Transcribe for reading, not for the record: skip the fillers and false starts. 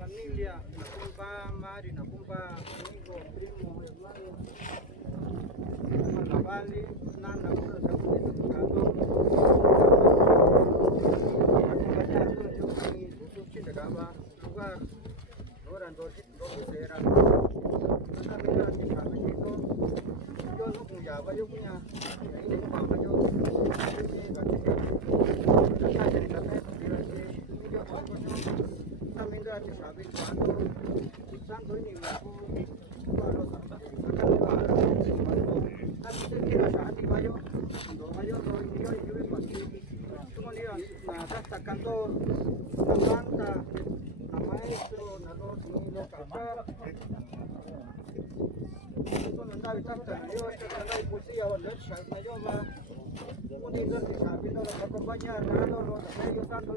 familia, nakumpa mari, nakumpa amigo, primo, hermano, Navali, nana, una segundito tocando. Acompañando yo mi busuchi de gama, lugar, ahora dos era. Nana mira mi caminito, yo no cuidaba, yo cuña, ahí no mamá yo, también gracias a ver cuando usando en el tocando la banda, la maestro, la dos, la capaz. Cuando andaba tanto, yo andaba poesía, yo va un día que sabiendo lo que acompaña, nada, lo que yo tanto